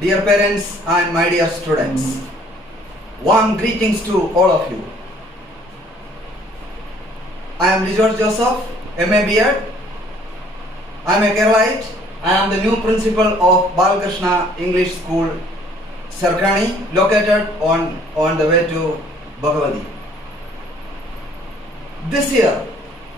dear parents and my dear students, warm greetings to all of you. I am Lijor Joseph, MA B.Ed. I am a Keralite. I am the new principal of Balakrishna English School, Sarkani, located on the way to Bhagavati. This year,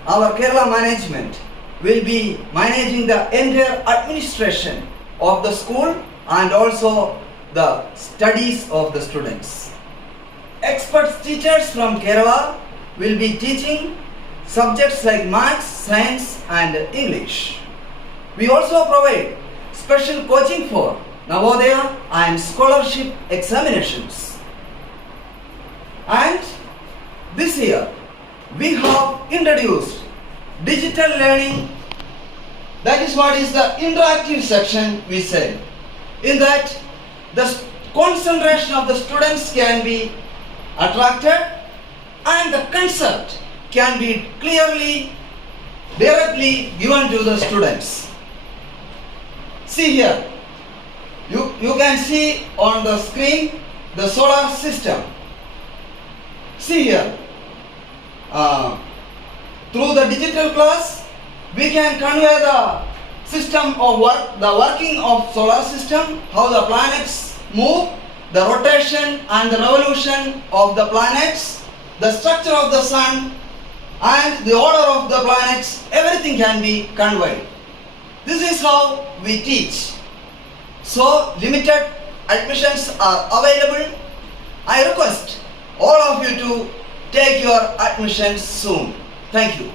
our Kerala management will be managing the entire administration of the school and also the studies of the students. Expert teachers from Kerala will be teaching subjects like maths, science and English. We also provide special coaching for Navodaya and scholarship examinations. And this year we have introduced digital learning. That is what is the interactive section we said. In that the concentration of the students can be attracted and the concept can be clearly, directly given to the students. See here, you can see on the screen the solar system. See here, through the digital class, we can convey the system of work, the working of solar system, how the planets move, the rotation and the revolution of the planets, the structure of the sun and the order of the planets, everything can be conveyed. This is how we teach. So limited admissions are available. I request all of you to take your admissions soon. Thank you.